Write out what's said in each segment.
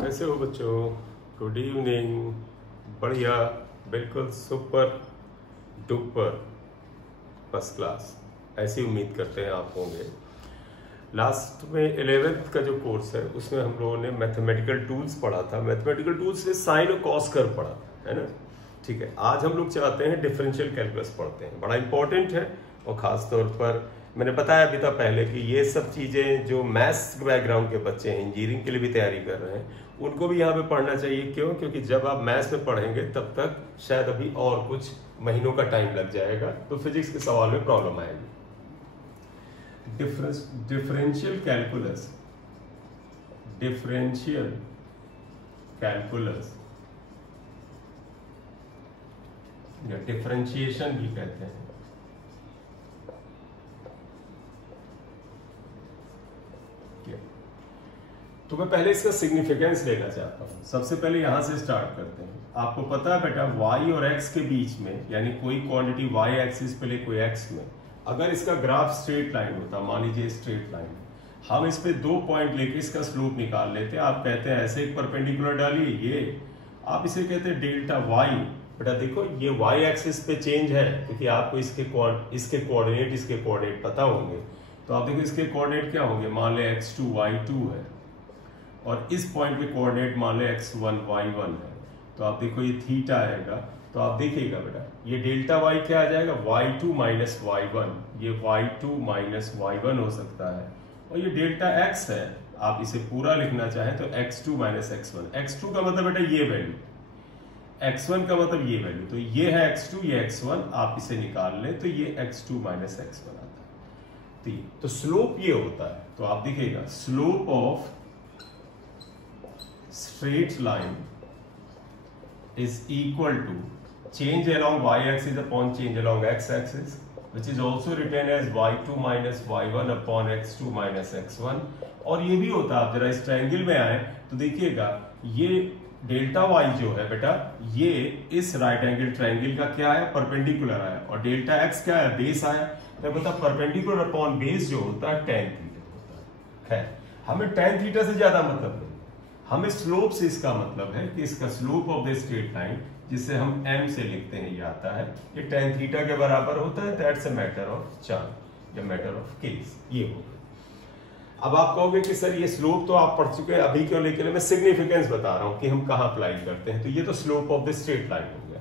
कैसे हो बच्चों? Good evening. बढ़िया, बिल्कुल सुपर डुपर फर्स्ट क्लास। ऐसी उम्मीद करते हैं आप होंगे। लास्ट में 11th का जो कोर्स है उसमें हम लोगों ने मैथमेटिकल टूल्स पढ़ा था। मैथमेटिकल टूल्स में साइन और कॉस कर्व पढ़ा था, है ना? ठीक है, आज हम लोग चाहते हैं डिफरेंशियल कैलकुलस पढ़ते हैं। बड़ा इंपॉर्टेंट है और ख़ास तौर पर मैंने बताया अभी तक पहले कि ये सब चीज़ें जो मैथ्स बैकग्राउंड के बच्चे हैं, इंजीनियरिंग के लिए भी तैयारी कर रहे हैं, उनको भी यहाँ पे पढ़ना चाहिए। क्यों? क्योंकि जब आप मैथ्स में पढ़ेंगे तब तक शायद अभी और कुछ महीनों का टाइम लग जाएगा, तो फिजिक्स के सवाल में प्रॉब्लम आएगी। डिफरेंशियल कैलकुलस, डिफरेंशियल कैलकुलस या डिफरेंशिएशन भी कहते हैं। तो मैं पहले इसका सिग्निफिकेंस लेना चाहता हूं। सबसे पहले यहां से स्टार्ट करते हैं। आपको पता है बेटा, y और x के बीच में, यानी कोई क्वांटिटी y एक्सिस पे ले कोई x में, अगर इसका ग्राफ स्ट्रेट लाइन होता, मान लीजिए स्ट्रेट लाइन, हम इस पे 2 पॉइंट लेके इसका स्लोप निकाल लेते हैं। आप कहते हैं ऐसे एक परपेंडिकुलर डालिए, ये आप इसे कहते हैं डेल्टा y। बेटा देखो, ये y एक्सिस पे चेंज है क्योंकि आपको इसके कोऑर्डिनेट पता होंगे। तो आप देखो इसके कोऑर्डिनेट क्या होंगे, मान ले x2 y2 है और इस पॉइंट पे कोऑर्डिनेट मान ले x1 y1 है। तो आप देखो ये थीटा आएगा, तो आप देखिएगा बेटा ये डेल्टा y क्या आ जाएगा, y2 माइनस y1। ये y2 माइनस y1 हो सकता है। और ये डेल्टा x है, आप इसे पूरा लिखना चाहें तो x2 माइनस x1। x2 का मतलब बेटा ये वैल्यू, x1 का मतलब ये वैल्यू। तो ये है x2, ये x1, आप इसे निकाल लें तो ये x2 माइनस x1 आता है। तो स्लोप ये होता है। तो आप देखिएगा slope of straight line is equal to change along y-axis upon change along x-axis, which is also written as y2 minus y1 upon x2 minus x1। और ये भी होता है, आप जरा इस ट्रायंगल में आए तो देखिएगा ये डेल्टा y जो है बेटा, ये इस राइट एंगल ट्रायंगल का क्या है, परपेंडिकुलर है। और डेल्टा x क्या है, बेस आया। तो मतलब परपेंडिकुलर अपॉन बेस जो होता है tan थीटा होता है। खैर, हमें tan थीटा से ज्यादा मतलब नहीं, हमें स्लोप से इसका मतलब है कि इसका slope of the straight line, जिसे हम m से लिखते हैं, ये आता है, ये tan थीटा के बराबर होता है। That's a matter of chance या मैटर ऑफ केस, ये होगा। अब आप कहोगे कि सर ये स्लोप तो आप पढ़ चुके हैं, अभी क्यों लेके मैं सिग्निफिकेंस बता रहा हूं कि हम कहां अप्लाई करते हैं। तो ये तो slope of the straight line हो गया।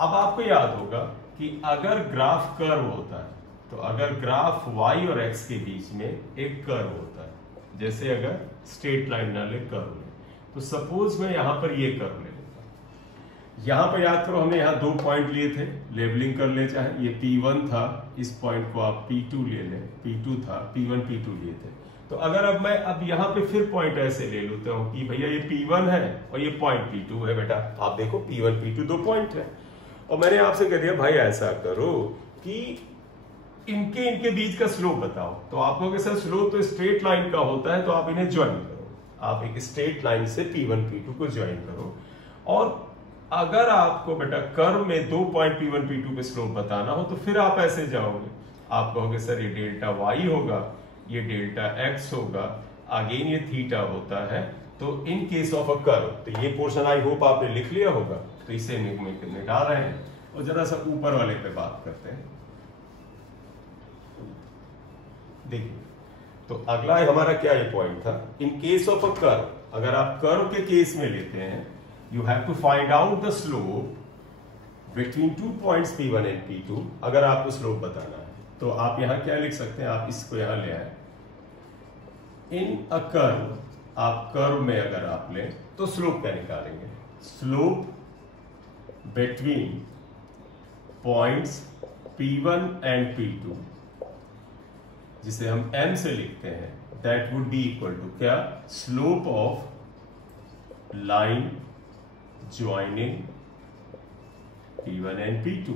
अब आपको याद होगा कि अगर ग्राफ कर्व होता है, तो अगर ग्राफ y और x के बीच में एक कर्व होता है, जैसे अगर स्ट्रेट लाइन ना ले कर्व ले, तो सपोज मैं यहां पर ये कर्व ले लेता हूं। यहां पर याद करो हमने यहां 2 पॉइंट लिए थे, लेबलिंग कर ले, चाहे ये P1 था, इस पॉइंट को आप P2 ले लें, P2 था, P1 P2 लिए थे। तो अगर अब मैं यहां पे फिर पॉइंट ऐसे ले लेता हूं कि भैया ये P1 है और ये पॉइंट P2 है। बेटा आप देखो P1 P2 2 पॉइंट है, और मैंने आपसे कह दिया भाई ऐसा करो कि इनके बीच का स्लोप बताओ। तो आप कहोगे सर स्लोप तो स्ट्रेट लाइन का होता है, तो आप इन्हें ज्वाइन करो। आप एक स्ट्रेट लाइन से P1 P2 को ज्वाइन करो। और अगर आपको बेटा कर्व में 2 पॉइंट P1 P2 पे स्लोप बताना हो तो फिर आप ऐसे जाओगे, आप कहोगे सर ये डेल्टा y होगा, ये डेल्टा x होगा, अगेन ये थीटा होता है। तो इन केस ऑफ अ कर्व, तो ये पोर्शन आई होप आपने लिख लिया होगा, तो इसे मिटा रहे हैं और जरा सा ऊपर वाले पे बात करते हैं। देखिए, तो अगला हमारा क्या ये पॉइंट था, in case of a curve, अगर आप कर्व के केस में लेते हैं, you have to find out the slope between 2 points P1 and P2। अगर आपको स्लोप बताना है तो आप यहां क्या लिख सकते हैं, आप इसको यहां ले आए, इन अ कर्व, आप कर्व में अगर आप लें तो स्लोप क्या निकालेंगे, slope between points P1 and P2, जिसे हम m से लिखते हैं, that would be equal to क्या, slope of line joining P1 and P2।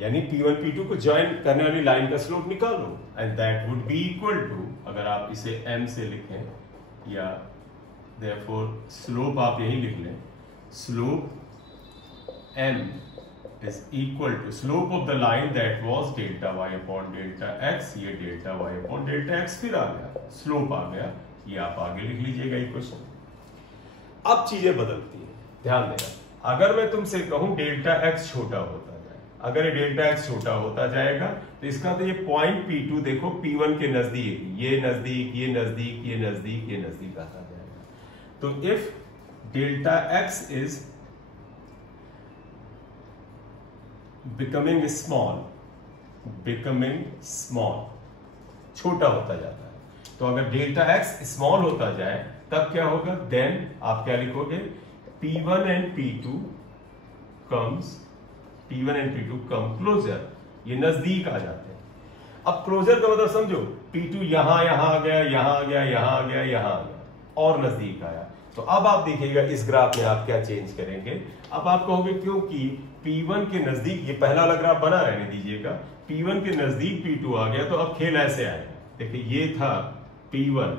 यानी P1 P2 को ज्वाइन करने वाली लाइन का स्लोप निकालो, and that would be equal to, अगर आप इसे m से लिखें, या देयरफॉर स्लोप आप यही लिख लें, slope m is equal to slope of the line that was delta y upon delta x, ये delta y upon delta x फिर आ गया, स्लोप आ गया, ये आप आगे लिख लीजिएगा इक्वेशन। अब चीजें बदलती हैं, ध्यान देना। अगर मैं तुमसे कहूं डेल्टा एक्स छोटा होता जाए, अगर ये डेल्टा एक्स छोटा होता जाएगा तो इसका तो ये पॉइंट P2 देखो P1 के नजदीक, ये नजदीक, ये नजदीक, ये नजदीक, ये नजदीक आता जाएगा। तो if delta x is becoming small, छोटा होता जाता है, तो अगर डेल्टा एक्स स्मॉल होता जाए तब क्या होगा, देन आप क्या लिखोगे, P1 and P2 come closure, ये नजदीक आ जाते हैं। अब क्लोजर का मतलब समझो, P2 यहां आ गया, यहां आ गया, यहां आ गया, यहां आ गया और नजदीक आया। तो अब आप देखिएगा इस ग्राफ में आप क्या चेंज करेंगे। अब आप कहोगे क्योंकि P1 के नजदीक, ये पहला वाला ग्राफ बना रहने दीजिएगा, P1 के नजदीक P2 आ गया, तो अब खेल ऐसे आएगा। देखिए ये था P1,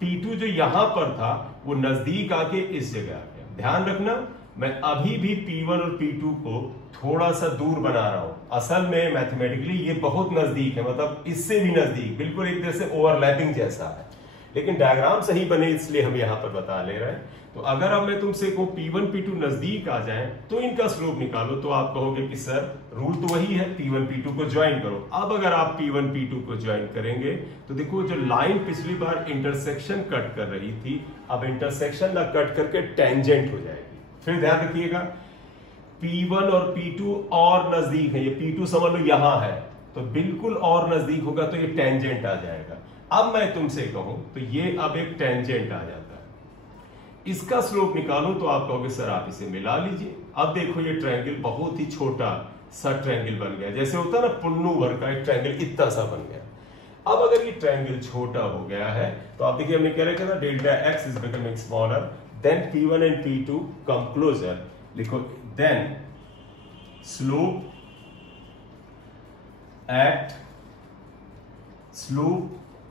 P2 जो यहां पर था वो नजदीक आके इस जगह आ गया। ध्यान रखना, मैं अभी भी P1 और P2 को थोड़ा सा दूर बना रहा हूं, असल में मैथमेटिकली ये बहुत नजदीक है, मतलब इससे भी नजदीक, बिल्कुल एक तरह से ओवरलैपिंग जैसा है, लेकिन डायग्राम सही बने इसलिए हम यहां पर बता ले रहे हैं। तो अगर अब मैं तुमसे कहूं P1 P2 नजदीक आ जाएं तो इनका स्लोप निकालो, तो आप कहोगे कि सर रूल तो वही है, P1 P2 को ज्वाइन करो। अब अगर आप P1 P2 को ज्वाइन करेंगे तो देखो जो लाइन पिछली बार इंटरसेक्शन कट कर रही थी, अब इंटरसेक्शन ना कट करके टेंजेंट हो जाएगी। फिर ध्यान रखिएगा, P1 और P2 और नजदीक है, ये P2 समझ लो यहां है, तो बिल्कुल और नजदीक होगा तो ये टेंजेंट आ जाएगा। अब मैं तुमसे कहूं तो ये अब एक टेंजेंट आ जाता है, इसका स्लोप निकालो तो आप कहोगे सर आप इसे मिला लीजिए। अब देखो ये ट्रायंगल बहुत ही छोटा सा ट्रायंगल बन गया, जैसे होता है ना पुन्नू भर का एक ट्रायंगल इतना सा बन गया। अब अगर ये ट्रायंगल छोटा हो गया है तो आप देखिए हमने क्या लिखा था, delta x is becoming smaller, then P1 and P2 come closer. लिखो then slope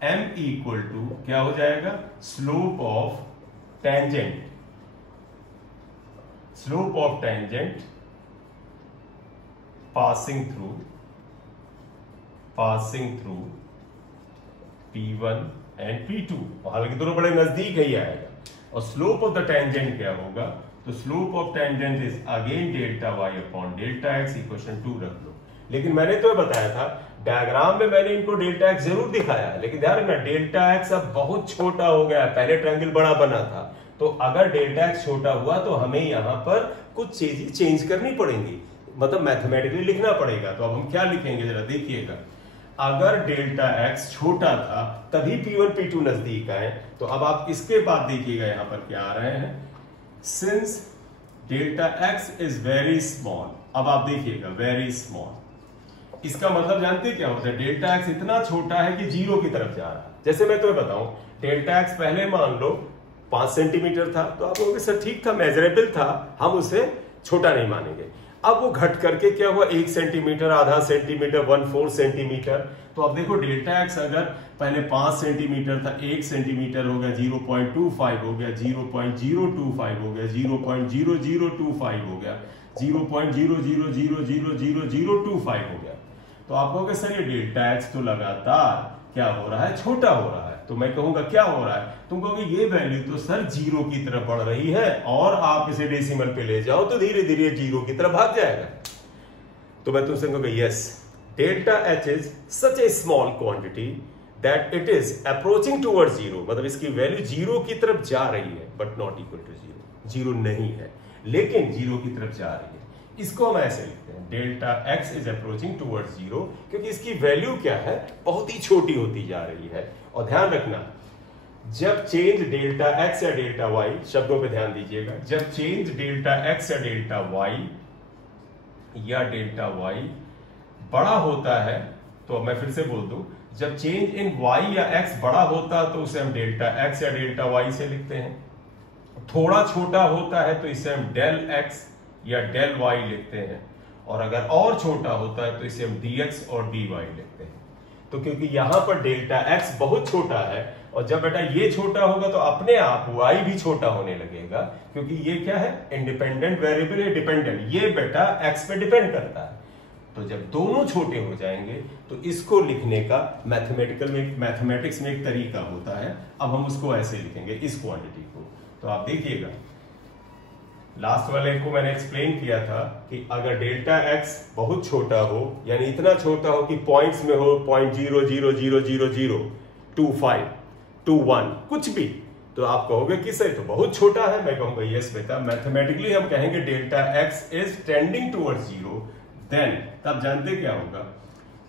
m equal to क्या हो जाएगा, slope of tangent passing through P1 and P2, हालांकि दोनों बड़े नजदीक ही आएगा। और स्लोप ऑफ द टेंजेंट क्या होगा, तो slope of tangent is again delta y upon delta x equation 2 रख लो। लेकिन मैंने तो बताया था डायग्राम में, मैंने इनको डेल्टा x जरूर दिखाया है, लेकिन ध्यान रखना डेल्टा x अब बहुत छोटा हो गया, पहले ट्रायंगल बड़ा बना था, तो अगर डेल्टा x छोटा हुआ तो हमें यहां पर कुछ चीजें चेंज करनी पड़ेंगी, मतलब मैथमेटिकली लिखना पड़ेगा। तो अब हम क्या लिखेंगे जरा देखिएगा, अगर डेल्टा x छोटा था तभी P1 P2 नजदीक आए, तो अब आप इसके बाद देखिएगा यहां पर क्या आ रहे हैं, since delta x is very small. अब आप देखिएगा वेरी स्मॉल, इसका मतलब जानते क्या होता है, डेल्टा x इतना छोटा है कि जीरो की तरफ जा रहा है। जैसे मैं तुम्हें बताऊं, डेल्टा x पहले मान लो 5 सेंटीमीटर था, तो आप कहोगे सर ठीक था, मेजरेबल था, हम उसे छोटा नहीं मानेंगे। अब वो घट करके क्या हुआ, 1 सेंटीमीटर, आधा सेंटीमीटर, 1/4 सेंटीमीटर। तो अब देखो डेल्टा एक्स अगर पहले 5 सेंटीमीटर था, 1 सेंटीमीटर हो गया, 0.25 हो गया, 0.025 हो गया, 0.0025 हो गया, 0.0000025 हो गया। तो आप कहोगे सर ये डेल्टा एक्स तो लगातार क्या हो रहा है, छोटा हो रहा है। तो मैं कहूंगा क्या हो रहा है, तुम कहोगे ये वैल्यू तो सर जीरो की तरफ बढ़ रही है, और आप इसे डेसिमल पे ले जाओ तो धीरे धीरे जीरो की तरफ भाग जाएगा। तो मैं तुमसे कहूंगा yes, delta h is such a small quantity that it is approaching towards zero, मतलब इसकी वैल्यू जीरो की तरफ जा रही है, but not equal to zero, zero नहीं है लेकिन जीरो की तरफ जा रही है। इसको हम ऐसे लिखते हैं, delta x is approaching towards zero, क्योंकि इसकी वैल्यू क्या है, बहुत ही छोटी होती जा रही है। और ध्यान रखना, जब चेंज डेल्टा एक्स या डेल्टा वाई, शब्दों पे ध्यान दीजिएगा, जब चेंज डेल्टा एक्स या डेल्टा वाई बड़ा होता है, तो मैं फिर से बोल दूं, जब चेंज इन वाई या एक्स बड़ा होता है तो उसे हम डेल्टा एक्स या डेल्टा वाई से लिखते हैं। थोड़ा छोटा होता है तो इसे हम डेल एक्स या डेल वाई लिखते हैं, और अगर और छोटा होता है तो इसे हम dx और dy लिखते हैं। तो क्योंकि यहां पर डेल्टा x बहुत छोटा है, और जब बेटा ये छोटा होगा तो अपने आप y भी छोटा होने लगेगा, क्योंकि ये क्या है, इंडिपेंडेंट वेरिएबल है, डिपेंडेंट, ये बेटा x पे डिपेंड करता है। तो जब दोनों छोटे हो जाएंगे तो इसको लिखने का मैथमेटिक्स में एक तरीका होता है। अब हम उसको ऐसे लिखेंगे, इस क्वांटिटी को। तो आप देखिएगा, लास्ट वाले को मैंने एक्सप्लेन किया था कि अगर डेल्टा एक्स बहुत छोटा हो, यानी इतना छोटा हो कि पॉइंट्स में हो 0.0000025, 21 कुछ भी, तो आप कहोगे कि सर तो बहुत छोटा है। मैं कहूंगा यस बेटा, मैथमेटिकली हम कहेंगे delta x is tending towards 0, then तब जानते क्या होगा,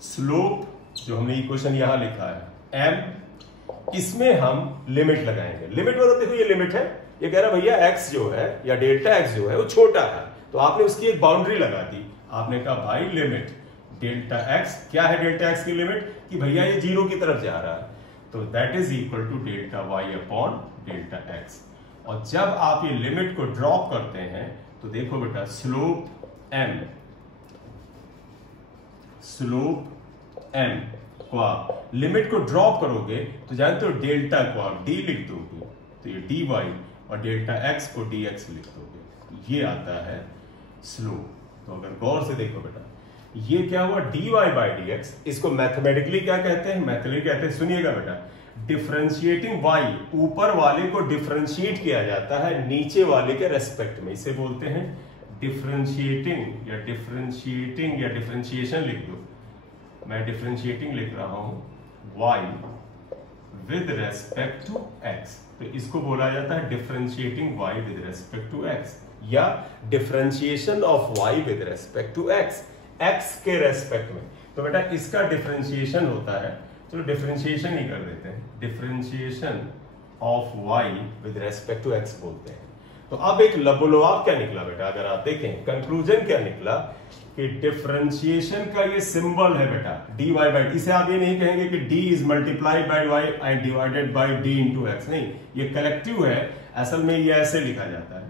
स्लोप जो हमने इक्वेशन यहां लिखा है m, इसमें हम लिमिट लगाएंगे। लिमिट मतलब देखो ये लिमिट है, ये कह रहा भैया x जो है या डेल्टा x जो है वो छोटा है, तो आपने उसकी एक बाउंड्री लगा दी। आपने कहा भाई लिमिट डेल्टा x, क्या है डेल्टा x की लिमिट, कि भैया ये 0 की तरफ जा रहा है, तो that is equal to delta y upon delta x। और जब आप ये लिमिट को ड्रॉप करते हैं तो देखो बेटा स्लोप m को आप लिमिट को ड्रॉप करोगे तो जानते हो डेल्टा को आप d लिख दोगे, तो ये dy, और डेल्टा x को dx लिख दोगे, ये आता है स्लोप। तो अगर गौर से देखो बेटा, ये क्या हुआ dy बाई dx, इसको मैथमेटिकली क्या कहते हैं, मैथमेटिकली कहते हैं, सुनिएगा बेटा, डिफरेंशिएटिंग y, ऊपर वाले को डिफरेंशिएट किया जाता है नीचे वाले के रेस्पेक्ट में, इसे बोलते हैं डिफरेंशिएटिंग या डिफरेंशिएशन लिख दो। मैं डिफरेंशिएटिंग लिख रहा हूं y with respect to x, तो इसको बोला जाता है differentiating y with respect to x, या differentiation of y with respect to x, x के रेस्पेक्ट में। तो बेटा इसका डिफरेंशिएशन होता है, चलो डिफरेंशिएशन ही कर देते हैं, differentiation of y with respect to x बोलते हैं। तो अब एक लबोलवाब क्या निकला बेटा, अगर आप देखें कंक्लूजन क्या निकला कि डिफरेंशिएशन का ये सिंबल है बेटा dy बाई, इसे आप ये नहीं कहेंगे कि d is multiplied by y and divided by d into x, नहीं, ये कलेक्टिव है, असल में ये ऐसे लिखा जाता है,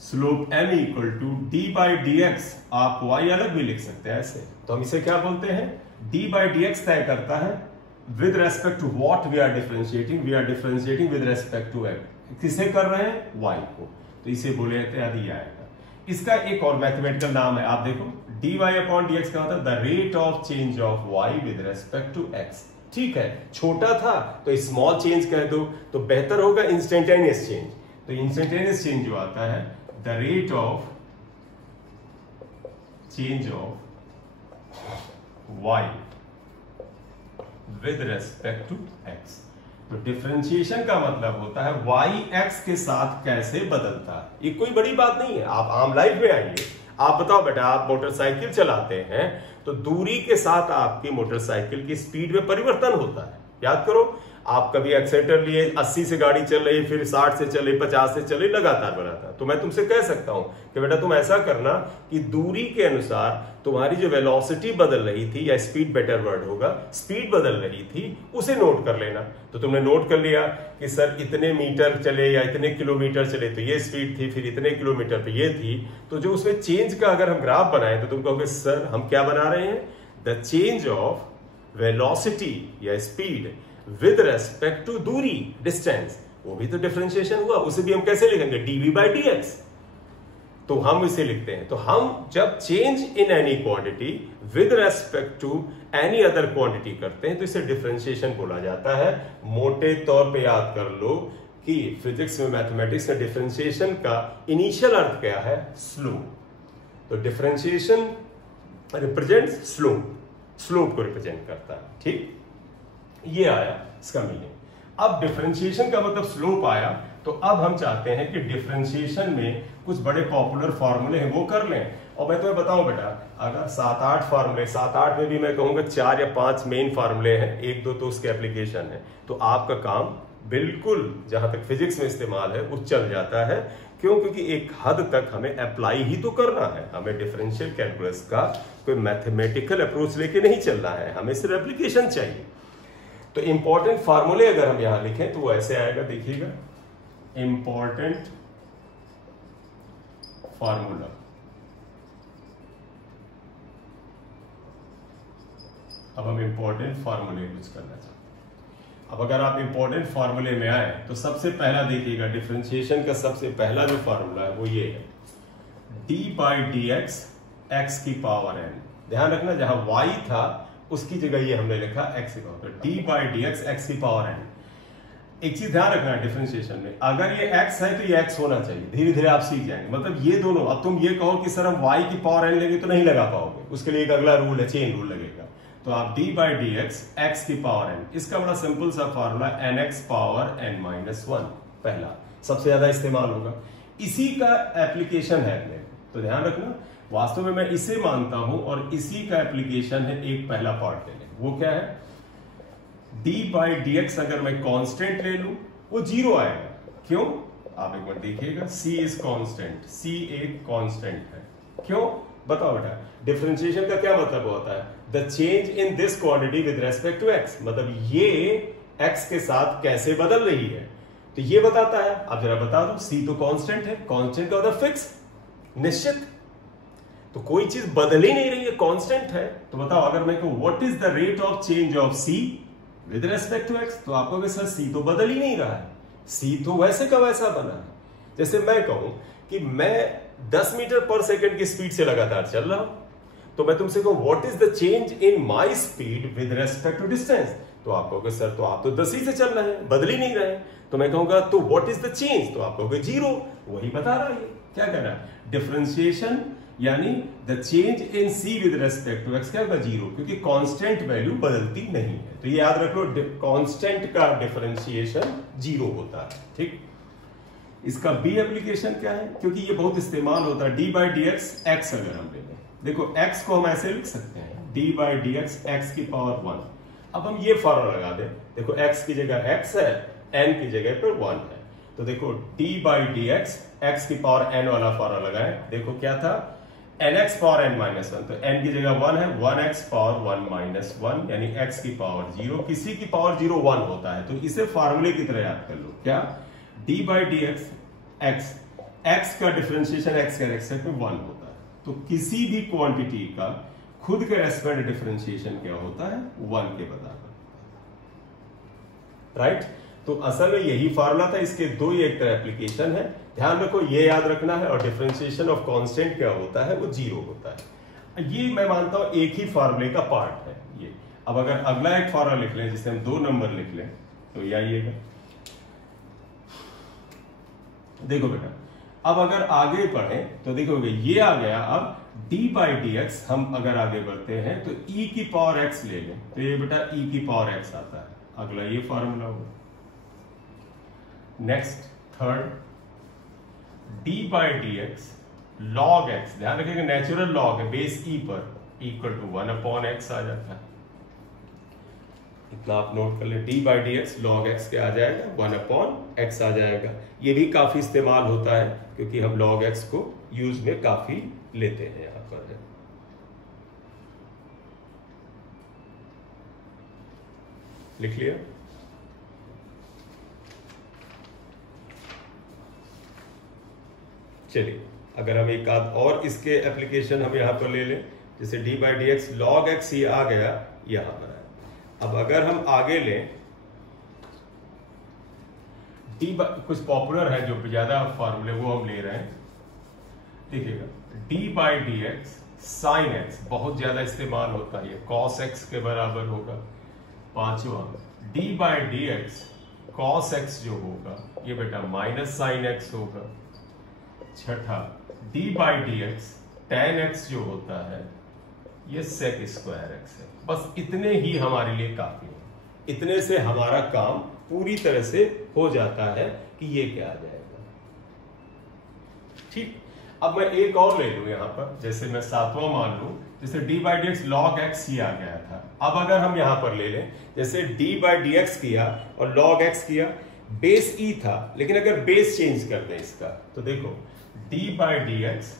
slope m equal to d by dx, आप y अलग भी लिख सकते हैं ऐसे, तो हम इसे क्या बोलते हैं, d बाई dx तय करता है with respect to what we are differentiating with respect to x, किसे कर रहे हैं, y को, तो इसे बोले जाते हैं, यदि आएगा। इसका एक और मैथमेटिकल नाम है, आप देखो dy अपॉन dx का मतलब the rate of change of y with respect to x। ठीक है, छोटा था तो स्मॉल चेंज कह दो, तो बेहतर होगा इंस्टेंटेनियस चेंज। तो इंस्टेंटेनियस चेंज जो आता है the rate of change of y with respect to x। तो डिफरेंशिएशन का मतलब होता है y x के साथ कैसे बदलता है, ये कोई बड़ी बात नहीं है। आप आम लाइफ में आइए, आप बताओ बेटा, आप मोटरसाइकिल चलाते हैं तो दूरी के साथ आपकी मोटरसाइकिल की स्पीड में परिवर्तन होता है। याद करो, आप कभी एक्सेलेरेटर लिए 80 से गाड़ी चल रही, फिर 60 से चले, 50 से चले, लगातार बनाता, तो मैं तुमसे कह सकता हूं कि बेटा तुम ऐसा करना कि दूरी के अनुसार तुम्हारी जो वेलोसिटी बदल रही थी, या स्पीड बेटर वर्ड होगा, स्पीड बदल रही थी, उसे नोट कर लेना। तो तुमने नोट कर लिया कि सर इतने मीटर चले या इतने किलोमीटर चले तो ये स्पीड थी, फिर इतने किलोमीटर पे ये थी, तो जो उसमें चेंज का अगर हम ग्राफ बनाए तो तुम कहोगे सर हम क्या बना रहे हैं, द चेंज ऑफ वेलोसिटी या स्पीड विद रेस्पेक्ट टू दूरी, डिस्टेंस, वो भी तो डिफरेंशिएशन हुआ, उसे भी हम कैसे लिखेंगे, dv बाई dx। तो हम इसे लिखते हैं, तो हम जब change in any quantity with respect to any other quantity करते हैं तो इसे डिफरेंशिएशन बोला जाता है। मोटे तौर पे याद कर लो कि फिजिक्स में, मैथमेटिक्स में डिफरेंशिएशन का इनिशियल अर्थ क्या है, स्लोप। तो डिफरेंशिएशन रिप्रेजेंट्स स्लोप, स्लोप को रिप्रेजेंट करता है। ठीक, ये आया इसका मीनिंग। अब डिफरेंशिएशन का मतलब स्लोप आया, तो अब हम चाहते हैं कि डिफरेंशिएशन में कुछ बड़े पॉपुलर फॉर्मूले हैं वो कर लें। और मैं तुम्हें बताऊं बेटा, अगर 7-8 फॉर्मूले, 7-8 में भी मैं कहूंगा 4 या 5 मेन फॉर्मूले हैं, 1-2 तो उसके एप्लीकेशन है, तो आपका काम बिल्कुल जहां तक फिजिक्स में इस्तेमाल है वो चल जाता है। क्यों? क्योंकि एक हद तक हमें अप्लाई ही तो करना है, हमें डिफरेंशियल कैलकुलस का कोई मैथमेटिकल अप्रोच लेके नहीं चलना है, हमें सिर्फ एप्लीकेशन चाहिए। तो इंपॉर्टेंट फार्मूले अगर हम यहां लिखें तो वो ऐसे आएगा, देखिएगा, इंपॉर्टेंट फार्मूला। अब हम इंपॉर्टेंट फार्मूले यूज करना चाहते हैं। अब अगर आप इंपॉर्टेंट फार्मूले में आए तो सबसे पहला देखिएगा, डिफरेंशिएशन का सबसे पहला जो फार्मूला है वो ये है, d by D x x की पावर n। ध्यान रखना, जहां y था उसकी जगह ये हमने लिखा x की पावर, तो d by D x x की पावर n। एक चीज ध्यान रखना है डिफरेंशिएशन में, अगर ये x है तो ये x होना चाहिए, धीरे धीरे आप सीख जाएंगे। मतलब ये दोनों, अब तुम ये कहो कि सर हम y की पावर n लेंगे तो नहीं लगा पाओगे, उसके लिए एक अगला रूल है, चेन रूल लगेगा। तो आप d by D x x की पावर n, इसका बड़ा सिंपल सा formula nx power n minus 1, पहला सबसे ज्यादा इस्तेमाल होगा, इसी का एप्लीकेशन है अपने। तो ध्यान रखना, वास्तव में मैं इसे मानता हूं और इसी का एप्लीकेशन है एक पहला पार्ट ले लें। वो क्या है, d बाई डी एक्स अगर मैं कांस्टेंट ले लूं वो 0 आएगा। क्यों, आप एक बार देखिएगा, c इज कांस्टेंट, c एक कांस्टेंट है। क्यों बताओ बेटा, डिफरेंशिएशन का क्या मतलब होता है, the change in this quantity with respect to x, मतलब ये x के साथ कैसे बदल रही है, तो ये बताता है। अब जरा बता दो, c तो कांस्टेंट है, कांस्टेंट का मतलब फिक्स, निश्चित, तो कोई चीज बदल ही नहीं रही है, कांस्टेंट है। तो बताओ, अगर मैं कहूं what is the rate of change of c with respect to x, तो आपको कहोगे सर c तो बदल ही नहीं रहा है, c तो वैसे का वैसा बना है। जैसे मैं कहूं कि मैं 10 मीटर पर सेकंड की स्पीड से लगातार चल रहा हूं, तो मैं तुमसे कहूं what is the change in my speed with respect to distance, तो आप कहोगे सर तो आप तो 10 ही से चल रहे हैं, बदल ही नहीं रहे। तो मैं कहूंगा तो व्हाट इज द चेंज, तो आप कहोगे 0, वही बता रहा है। क्या कह रहा है, डिफरेंशिएशन यानी the change in c with respect to x क्या होगा, 0, क्योंकि कांस्टेंट वैल्यू बदलती नहीं है। तो ये याद रख लो, कांस्टेंट का डिफरेंशिएशन 0 होता है। ठीक, इसका b एप्लीकेशन क्या है, क्योंकि ये बहुत इस्तेमाल होता है, d by D x x अगर हम ले लें, देखो x को हम ऐसे लिख सकते हैं, d by D x x की पावर 1। अब हम ये फॉर्मूला लगा दें, देखो x की जगह x है, n की जगह पर 1 है, तो देखो d by D x x की पावर n वाला फॉर्मूला लगाएं, देखो क्या था, nx पावर n माइनस 1, तो n की जगह 1 है, 1x पावर 1 माइनस 1, यानी x की पावर 0, किसी की पावर 0 1 होता है, तो इसे फार्मूले की तरह याद कर लो, क्या, d by D x x, x का डिफरेंशिएशन x के रेस्पेक्ट में 1 होता है। तो किसी भी क्वांटिटी का खुद के रेस्पेक्ट में डिफरेंशिएशन क्या होता है, 1 के बराबर, राइट। तो असल में यही फार्मूला था, इसके दो ही एक तरह एप्लीकेशन है, ध्यान रखो ये याद रखना है। और डिफरेंशिएशन ऑफ कांस्टेंट क्या होता है, वो 0 होता है। ये मैं मानता हूं एक ही फार्मूले का पार्ट है ये। अब अगर अगला एक फार्मूला लिख लें, जिसे हम 2 नंबर लिख लें, तो ये आइएगा, देखो बेटा, अब अगर आगे पढ़ें तो देखोगे ये आ गया। अब d बाई डी एक्स हम अगर आगे बढ़ते हैं तो e की पावर x ले लें, तो ये बेटा e की पावर x आता है, अगला ये फार्मूला होगा। Next third, d by D X log x, ध्यान रखिएगा नेचुरल लॉग है, बेस e पर, इक्वल टू 1 अपॉन x आ जाता है। इतना आप नोट कर ले, d by D X log x क्या आ जाएगा, 1 अपॉन x आ जाएगा। ये भी काफी इस्तेमाल होता है, क्योंकि हम log x को यूज में काफी लेते हैं यहां पर। लिख लिया, चलिए अगर हम एक आध और इसके एप्लीकेशन हम यहां पर ले लें, जैसे d by D X log x ये आ गया यहां पर है। अब अगर हम आगे लें, कुछ पॉपुलर है जो ज्यादा फॉर्मूले वो हम ले रहे हैं, देखिएगा d by D x sine x बहुत ज्यादा इस्तेमाल होता है, ये cos x के बराबर होगा। पांचवा d by D x cos x जो होगा ये बेटा माइनस साइन x होगा। छठा d by D x tan x जो होता है ये sec स्क्वायर x है। बस इतने ही हमारे लिए काफी है, इतने से हमारा काम पूरी तरह से हो जाता है कि ये क्या आ जाएगा। ठीक, अब मैं एक और ले लूं यहां पर, जैसे मैं 7वां मान लूं, जैसे d by D X log X ही आ गया था। अब अगर हम यहां पर ले लें, जैसे d बाई डी एक्स किया और लॉग एक्स किया, बेस e था, लेकिन अगर बेस चेंज कर दें इसका, तो देखो d बाई डी एक्स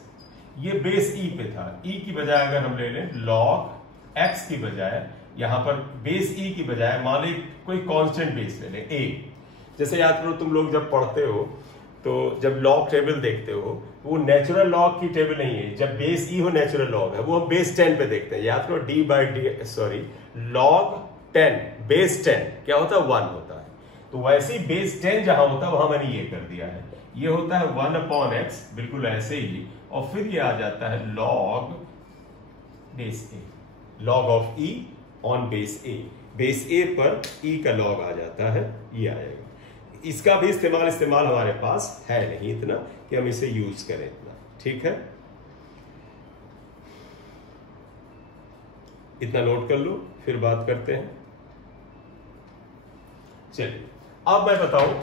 ये बेस e पे था, e की बजाय अगर हम ले लें लॉग x की बजाय, यहां पर बेस e की बजाय मान ली कोई कांस्टेंट बेस ले लें a। जैसे याद करो तुम लोग जब पढ़ते हो तो जब लॉग टेबल देखते हो, वो नेचुरल लॉग की टेबल नहीं है, जब बेस e हो नेचुरल लॉग है, वो हम बेस 10 पे देखते हैं। याद करो d by D sorry log 10 base 10 क्या होता है, 1 होता है। तो वैसे ही बेस 10 जहां होता है वहां मैंने ये कर दिया है, ये होता है 1 अपॉन x, बिल्कुल ऐसे ही, और फिर ये आ जाता है log base a, log of e on base a, base a पर e का लॉग आ जाता है, ये आएगा। इसका भी इस्तेमाल हमारे पास है नहीं इतना कि हम इसे यूज करें इतना, ठीक है। इतना नोट कर लो, फिर बात करते हैं। चलिए अब मैं बताऊं,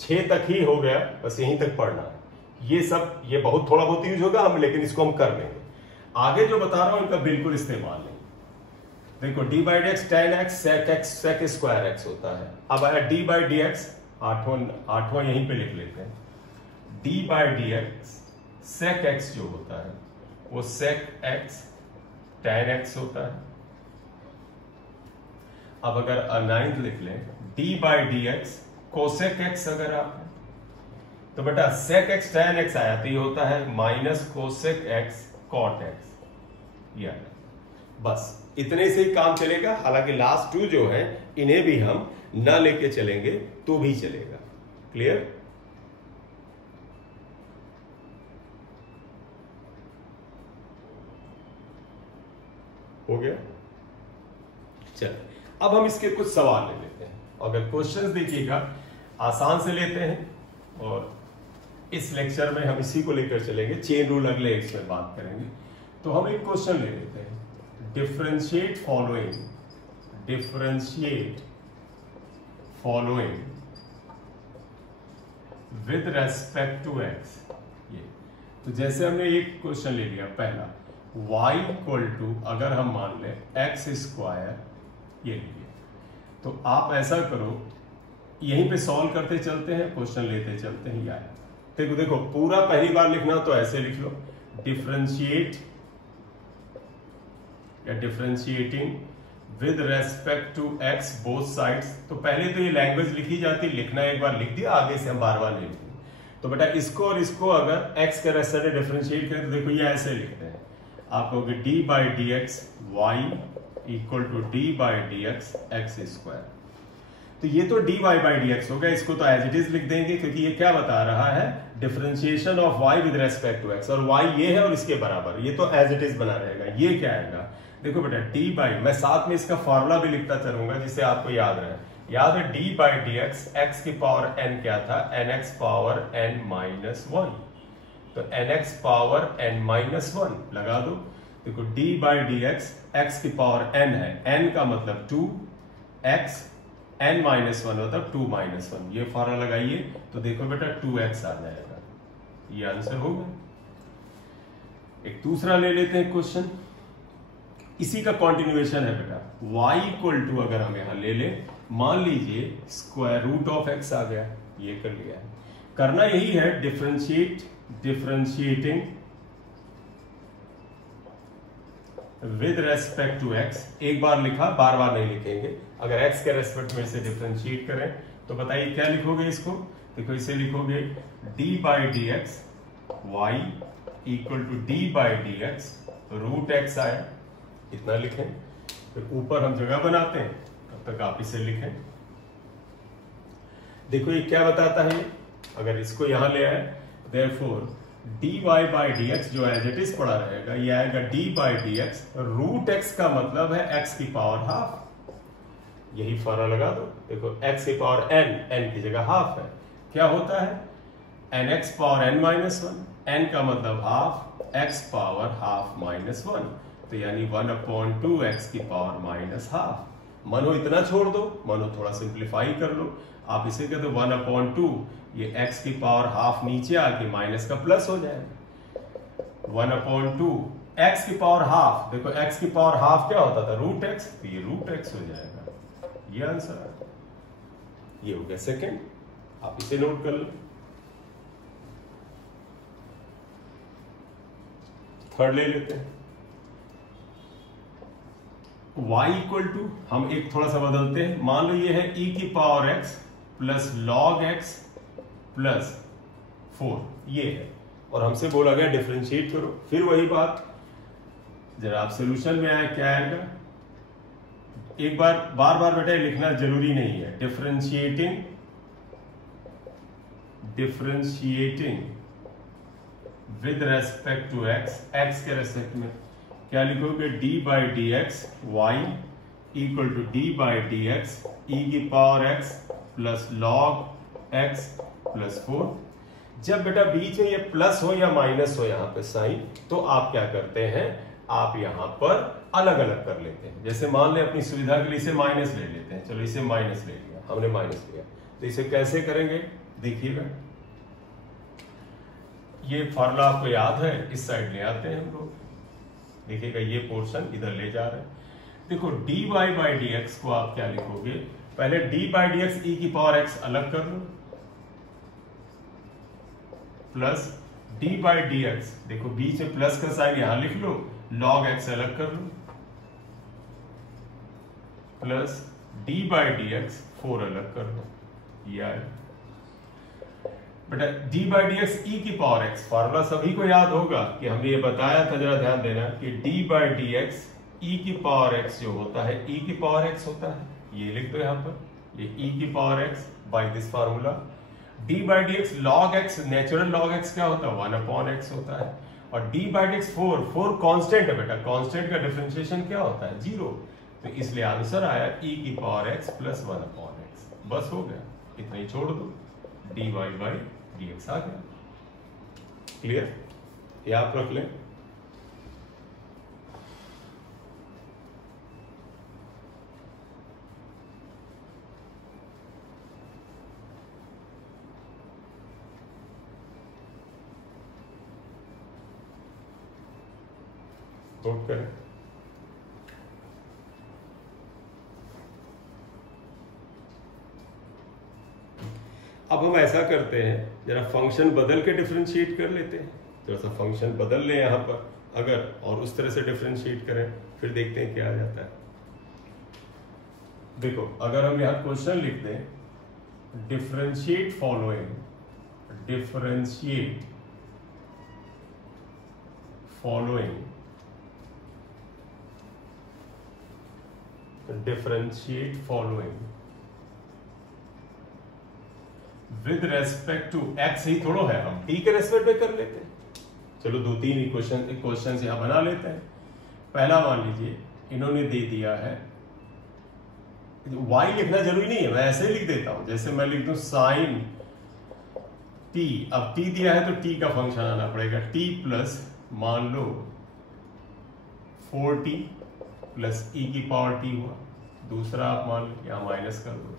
6 तक ही हो गया, बस यहीं तक पढ़ना है। ये बहुत थोड़ा बहुत यूज होगा हम, लेकिन इसको हम कर लेंगे। आगे जो बता रहा हूं इनका बिल्कुल इस्तेमाल नहीं। देखो d by D x tan x sec square x होता है। अब आया डी बाई डी एक्स, आठवां यहीं पे लिख लेते हैं। D by D x sec x जो होता है वो सेक एक्स टेन एक्स होता है। अब अगर 9th लिख लें, D by D x cosec x अगर आप, तो बेटा सेक एक्स टेन एक्स आया तो ये होता है minus cosec x cot x. या बस इतने से ही काम चलेगा। हालांकि लास्ट 2 जो है इन्हें भी हम ना लेके चलेंगे तो भी चलेगा। क्लियर? हो गया? चल अब हम इसके कुछ सवाल ले लेते हैं। अगर क्वेश्चंस देखिएगा आसान से लेते हैं, और इस लेक्चर में हम इसी को लेकर चलेंगे। चेन रूल अगले एक में बात करेंगे। तो हम एक क्वेश्चन ले लेते हैं, differentiate following with respect to x. ये तो जैसे हमने एक क्वेश्चन ले लिया पहला, y इक्वल टू अगर हम मान लें एक्स स्क्वायर ये लिए, तो आप ऐसा करो, यहीं पे सॉल्व करते चलते हैं, क्वेश्चन लेते चलते हैं। यार देखो पूरा पहली बार लिखना तो ऐसे लिख लो, differentiating with respect to X both sides. तो पहले तो ये लैंग्वेज लिखी जाती, लिखना एक बार लिख दिया, आगे से हम बार बार नहीं लिखेंगे। तो बेटा इसको और इसको अगर एक्स के रेस्पेक्ट में डिफरेंशिएट करें तो देखो ये ऐसे लिखते हैं, आप कहोगे d by D x Y equal to d by D x x square. तो ये तो d y by D x हो गया, इसको तो एज इट इज लिख देंगे क्योंकि ये क्या बता रहा है, differentiation of y with respect to x, और वाई ये है और इसके बराबर, ये तो एज इट इज बना रहेगा। ये क्या आएगा, देखो बेटा डी बाई, मैं साथ में इसका फॉर्मूला भी लिखता चलूंगा जिससे आपको याद रहे। याद है d by D x, x की पावर एन क्या था, n x power n minus 1, तो n x power n minus 1 लगा दो। देखो d by D x, x की पावर एन है, एन का मतलब 2, एक्स एन माइनस 1 मतलब 2 माइनस 1, ये फॉर्मूला लगाइए तो देखो बेटा 2x आ जाएगा। ये आंसर होगा। एक दूसरा ले लेते हैं क्वेश्चन, इसी का कॉन्टिन्यूएशन है बेटा। y इक्वल टू अगर हम यहां ले लें, मान लीजिए स्क्वायर रूट ऑफ x आ गया, ये कर लिया है। करना यही है, differentiating with respect to x। एक बार लिखा, बार बार नहीं लिखेंगे। अगर x के रेस्पेक्ट में इसे डिफरेंशिएट करें तो बताइए क्या लिखोगे इसको, देखो इसे लिखोगे d by D x Y equal to d by D x root x आया, इतना लिखें। फिर ऊपर हम जगह बनाते हैं, तब तक आप इसे लिखें। देखो ये क्या बताता है, अगर इसको यहां ले आए, therefore d y by D x जो एज इट इज पड़ा रहेगा, ये आएगा d by D x root x का मतलब है एक्स की पावर हाफ। यही फॉर्मूला लगा दो, देखो एक्स की पावर एन, एन की जगह हाफ है, क्या होता है n x power n minus 1, n का मतलब half, x power half minus 1, तो यानी 1/2 एक्स की पावर माइनस हाफ। मनो इतना छोड़ दो, मनो थोड़ा सिंप्लीफाई कर लो, आप इसे कहते 1/2, ये x की पावर हाफ नीचे आके माइनस का प्लस हो जाएगा। 1/2 x की पावर हाफ, देखो x की पावर हाफ क्या होता था, रूट एक्स, तो ये रूट एक्स हो जाएगा। ये आंसर है, ये हो गया सेकंड, आप इसे नोट कर लो। थर्ड ले लेते हैं, y इक्वल टू, हम एक थोड़ा सा बदलते हैं, मान लो ये है e की power x plus log x plus 4, ये है, और हमसे बोला गया डिफरेंशिएट करो। फिर वही बात, जरा आप सोल्यूशन में आए क्या आएगा, एक बार बार बार बेटा लिखना जरूरी नहीं है। Differentiating with respect to x, x के रेस्पेक्ट में क्या लिखोगे, d by D x Y equal to d by D X E की power x plus log x plus 4। जब बेटा बीच में ये प्लस हो या माइनस हो यहाँ पे साइन, तो आप क्या करते हैं, आप यहाँ पर अलग अलग कर लेते हैं। जैसे मान लें अपनी सुविधा के लिए इसे माइनस ले लेते हैं, चलो इसे माइनस ले लिया, हमने माइनस लिया, तो इसे कैसे करेंगे देखिएगा। ये फॉर्मूला आपको याद है, इस साइड ले आते हैं हम लोग, देखिएगा ये पोर्शन इधर ले जा रहे हैं। देखो dy बाई डी एक्स को आप क्या लिखोगे, पहले d by D X E की पावर x अलग कर लो, plus d by D X, देखो बीच में प्लस का साइन यहां लिख लो, log x अलग कर लो, plus d by D X 4 अलग कर लो, ये आए बेटा d by D X E की पावर x। फॉर्मूला सभी को याद होगा कि हमने ये बताया था, जरा ध्यान देना कि d by D X E की पावर x जो होता है, e की पावर x होता है, ये लिख दो यहाँ पर, ये e की power x by this formula. d by D X log x, natural log x क्या होता है, 1 अपॉन x होता है, और d by D X 4 constant है बेटा, कांस्टेंट का डिफरेंशिएशन क्या होता है, 0, तो इसलिए आंसर आया e की power x plus 1 upon x। बस हो गया, इतना ही छोड़ दो, dy बाई dx आ गया। क्लियर, ये आप रख लें। नोट करें, अब हम ऐसा करते हैं, जरा फंक्शन बदल के डिफरेंशिएट कर लेते हैं, थोड़ा सा फंक्शन बदल लें यहाँ पर अगर, और उस तरह से डिफरेंशिएट करें, फिर देखते हैं क्या आ जाता है। देखो अगर हम यहाँ क्वेश्चन लिख दें, differentiate following, differentiate following, differentiate following with respect to x ही थोड़ा है, हम t के रेस्पेक्ट में कर लेते हैं। चलो 2-3 क्वेश्चन यहां बना लेते हैं। पहला मान लीजिए इन्होंने दे दिया है, y लिखना जरूरी नहीं है, मैं ऐसे ही लिख देता हूं, जैसे मैं लिख दूं साइन t, अब t दिया है तो t का फंक्शन आना पड़ेगा, t प्लस मान लो 4t प्लस e की पावर t हुआ, दूसरा आप मान लो यहां माइनस कर दो,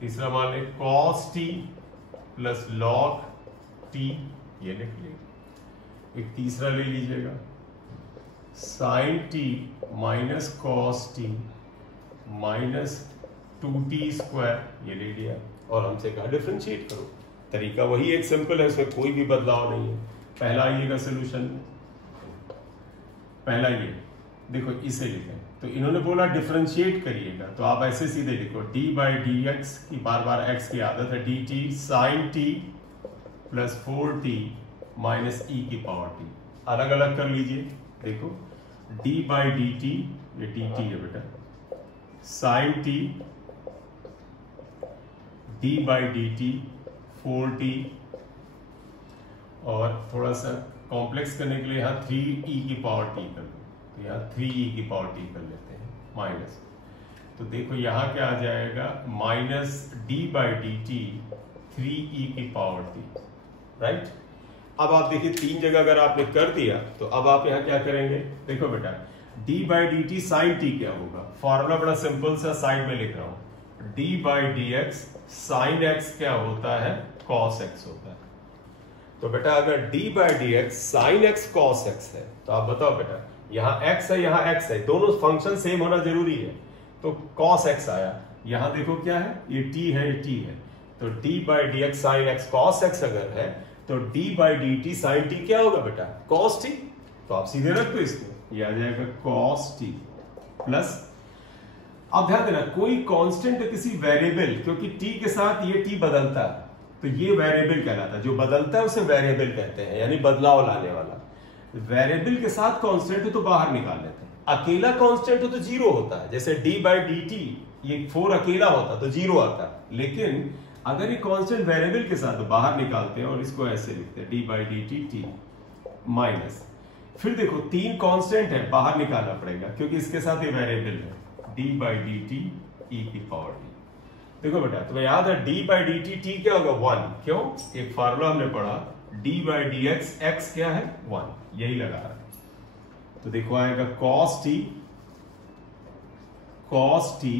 तीसरा मान लें cos t plus log t, ये लिख लिया, एक तीसरा ले लीजिएगा sin t minus cos t minus 2t square, ये ले लिया, और हमसे कहा डिफरेंशिएट करो। तरीका वही एक सिंपल है, इसमें कोई भी बदलाव नहीं है। पहला आइएगा सोल्यूशन, पहला ये देखो, इसे लिखें तो इन्होंने बोला डिफरेंशिएट करिएगा, तो आप ऐसे सीधे लिखो d बाई डी एक्स की, बार बार x की आदत है, dt sine t plus 4t minus e की पावर t, अलग अलग कर लीजिए। देखो d बाई डी टी, ये dt है बेटा, sine t, d by D t 4t, और थोड़ा सा कॉम्प्लेक्स करने के लिए यहाँ 3e की पावर t कर लो, तो यहाँ 3e की पावर t कर लेते हैं माइनस, तो देखो यहाँ क्या आ जाएगा, minus d by D T 3e की पावर t, राइट। अब आप देखिए 3 जगह अगर आपने कर दिया, तो अब आप यहाँ क्या करेंगे, देखो बेटा d by D t sine t क्या होगा, फॉर्मूला बड़ा सिंपल सा साइड में लिख रहा हूं, d by D x sine x क्या होता है, cos x होता है। तो बेटा अगर d by D x sine x cos x है, तो आप बताओ बेटा यहाँ x है, यहाँ x है, दोनों फंक्शन सेम होना जरूरी है, तो cos x आया, यहाँ देखो क्या है, ये t है, ये t है, तो d by D x sine x cos x अगर है, तो d by D t sine t क्या होगा बेटा, cos t, तो आप सीधे रख दो इसको, ये आ जाएगा cos t प्लस, अब ध्यान देना कोई कांस्टेंट है किसी वेरिएबल, क्योंकि t के साथ ये t बदलता है, तो ये वेरिएबल कहलाता है, जो बदलता है उसे वेरिएबल कहते हैं, यानी बदलाव लाने वाला। वेरिएबल के साथ कांस्टेंट हो तो बाहर निकाल लेते हैं, अकेला कांस्टेंट हो तो 0 होता है, जैसे d बाई डी टी, ये 4 अकेला होता तो 0 आता है, लेकिन अगर ये कांस्टेंट वेरिएबल के साथ तो बाहर निकालते हैं और इसको ऐसे लिखते हैं d by D T T minus, फिर देखो 3 कांस्टेंट है, बाहर निकालना पड़ेगा क्योंकि इसके साथ ये वेरिएबल है, d by D T E की पावर टी, देखो बेटा, तुम्हें याद है डी बाई डी टी क्या होगा 1, क्यों? एक फार्मूला हमने पढ़ा डी बाई डी एक्स क्या है 1, यही लगा रहा है। तो देखो आएगा cos t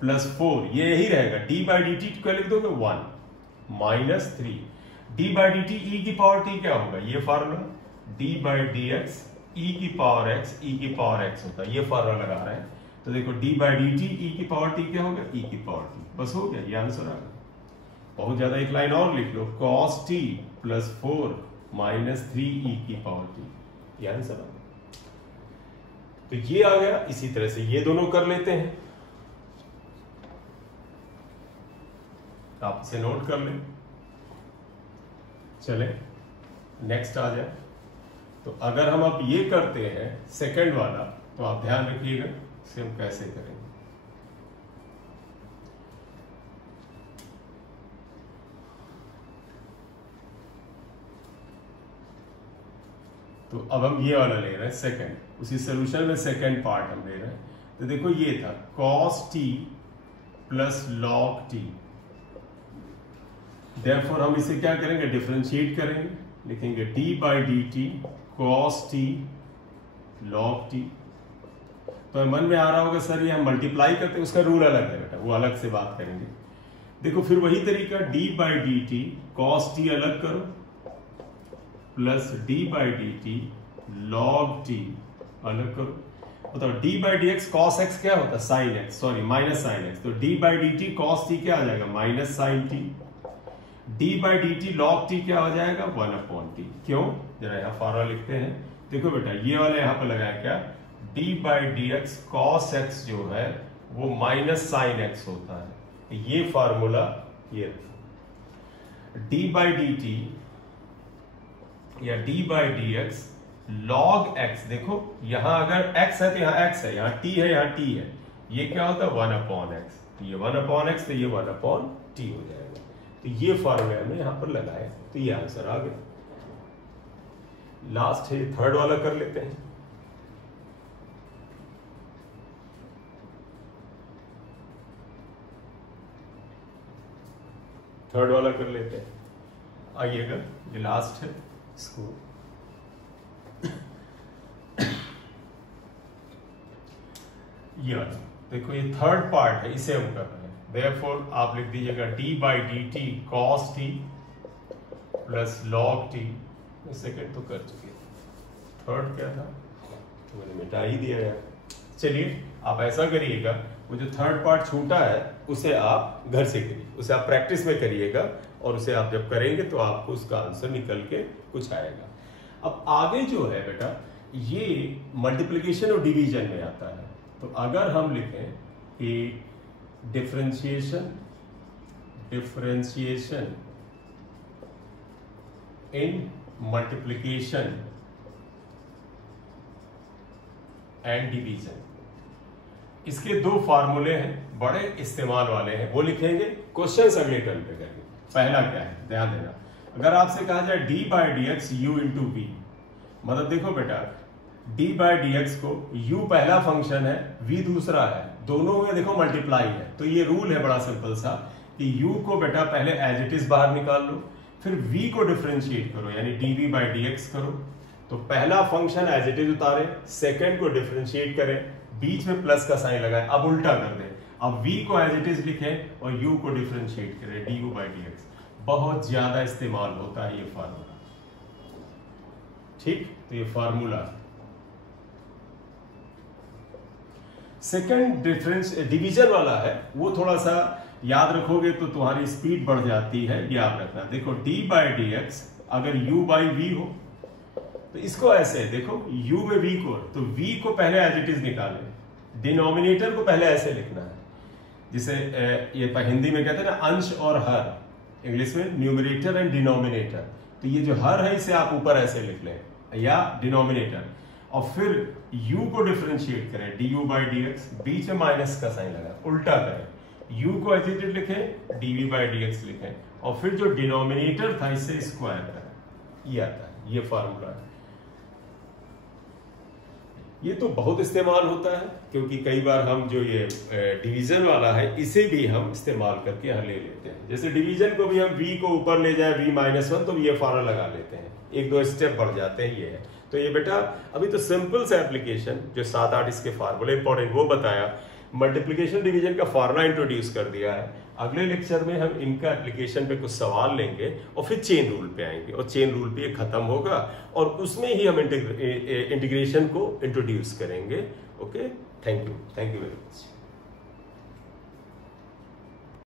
प्लस 4, ये यही रहेगा, डी बाई डी टी क्या लिख दोगे 1 minus 3 D by D T E की पावर टी क्या होगा, ये formula D by D X E की पावर एक्स होता है, ये फार्मूला लगा रहे हैं। तो देखो d by D T E की पावर टी क्या होगा, ई की पावर टी, बस हो गया, ये आंसर आ गया। बहुत ज्यादा एक लाइन और लिख लो, cos t प्लस 4 माइनस 3 ई की पावर टी, ये आंसर आ गया। तो ये आ गया। इसी तरह से ये दोनों कर लेते हैं, आप इसे नोट कर लें। चले नेक्स्ट आ जाए। तो अगर हम अब ये करते हैं सेकंड वाला, तो आप ध्यान रखिएगा इसे हम कैसे करेंगे। तो अब हम ये वाला ले रहे हैं सेकंड, उसी सोल्यूशन में सेकंड पार्ट हम ले रहे हैं। तो देखो ये था cos t plus log t, therefore हम इसे क्या करेंगे, डिफरेंशिएट करेंगे, लिखेंगे d by D T cos t log t। तो मन में आ रहा होगा सर ये हम मल्टीप्लाई करते हैं, उसका रूल अलग है बेटा, वो अलग से बात करेंगे। देखो फिर वही तरीका d by D T cos t अलग करो plus d by D T log t अलग करो। बताओ d by D x cos x क्या होता है, sin x, sorry minus sin x। तो d by D T cos t क्या आ जाएगा, minus sin t। d by D T log t क्या हो जाएगा, 1 अपॉन t। क्यों, जरा यहाँ फॉर्मूला लिखते हैं। देखो बेटा ये वाला यहाँ पर लगाया क्या, d by D x cos x जो है वो माइनस sin x होता है, ये फार्मूला ये d बाई डी टी या d by D x log x। देखो यहां अगर x है तो यहाँ x है, यहाँ t है, यहाँ t है, ये क्या होता है 1 अपॉन x, तो ये 1 अपॉन x, तो ये 1 अपॉन t हो जाएगा। तो ये फॉर्मूला हमने यहां पर लगाया, तो ये आंसर आ गया। लास्ट है थर्ड वाला कर लेते हैं। थर्ड वाला कर लेते हैं, आइएगा, ये लास्ट है। इसको ये वाला देखो, ये थर्ड पार्ट है, इसे हम कर रहे हैं। देयरफॉर आप लिख दीजिएगा d by D T cos T plus log T. Second तो कर चुके, थर्ड क्या था तो मैंने मिटा ही दिया यार। चलिए आप ऐसा करिएगा, वो जो थर्ड पार्ट छूटा है उसे आप घर से करिए, उसे आप प्रैक्टिस में करिएगा, और उसे आप जब करेंगे तो आपको उसका आंसर निकल के कुछ आएगा। अब आगे जो है बेटा, ये मल्टीप्लिकेशन और डिवीजन में आता है। तो अगर हम लिखें कि differentiation in multiplication and division, इसके दो फार्मूले हैं, बड़े इस्तेमाल वाले हैं, वो लिखेंगे, क्वेश्चंस अगले टर्न पे करेंगे। पहला क्या है ध्यान देना, अगर आपसे कहा जाए d by D x u into v, मतलब देखो बेटा d बाई डी एक्स को u पहला फंक्शन है, v दूसरा है, दोनों में देखो मल्टीप्लाई है। तो ये रूल है बड़ा सिंपल सा कि u को बेटा पहले एज इट इज बाहर निकाल लो, फिर v को डिफरेंशिएट करो, यानी dv बाई डी एक्स करो। तो पहला फंक्शन एज इट इज उतारे, सेकेंड को डिफरेंशिएट करें, बीच में प्लस का साइन लगाए, अब उल्टा कर दें, अब v को एज इट इज लिखें और u को डिफरेंशिएट करें, du बाई डी एक्स। बहुत ज्यादा इस्तेमाल होता है ये फार्मूला, ठीक। तो ये फार्मूला सेकंड डिफरेंस डिवीजन वाला है, वो थोड़ा सा याद रखोगे तो तुम्हारी स्पीड बढ़ जाती है, याद रखना। देखो d बाई डी एक्स अगर u बाई v हो तो इसको ऐसे देखो, u में v को, तो v को पहले एज इट इज निकालें, डिनोमिनेटर को पहले ऐसे लिखना है, जिसे ये हिंदी में कहते हैं ना अंश और हर, इंग्लिश में न्यूमरेटर एंड डिनोमिनेटर। तो ये जो हर है इसे आप ऊपर ऐसे लिख लें, या डिनोमिनेटर, और फिर u को डिफरेंशिएट करें, du बाई डी एक्स, बीच में माइनस का साइन लगा, उल्टा करें, u को एज इट इज लिखें, dv बाई डी एक्स लिखें, और फिर जो डिनोमिनेटर था इससे स्क्वायर करें, ये आता है, ये फॉर्मूला है। ये तो बहुत इस्तेमाल होता है, क्योंकि कई बार हम जो ये डिवीजन वाला है इसे भी हम इस्तेमाल करके यहाँ ले लेते हैं। जैसे डिवीजन को भी हम v को ऊपर ले जाए v-1 तो ये फॉर्मूला लगा लेते हैं, एक दो स्टेप बढ़ जाते हैं। ये है तो ये बेटा अभी तो सिंपल से एप्लीकेशन जो 7-8 इसके फार्मूले इंपॉर्टेंट वो बताया, मल्टीप्लिकेशन डिवीजन का फार्मूला इंट्रोड्यूस कर दिया है। अगले लेक्चर में हम इनका एप्लीकेशन पे कुछ सवाल लेंगे और फिर चेन रूल पे आएंगे, और चेन रूल पे ये खत्म होगा और उसमें ही हम इंटीग्रेशन को इंट्रोड्यूस करेंगे। Okay, thank you very much.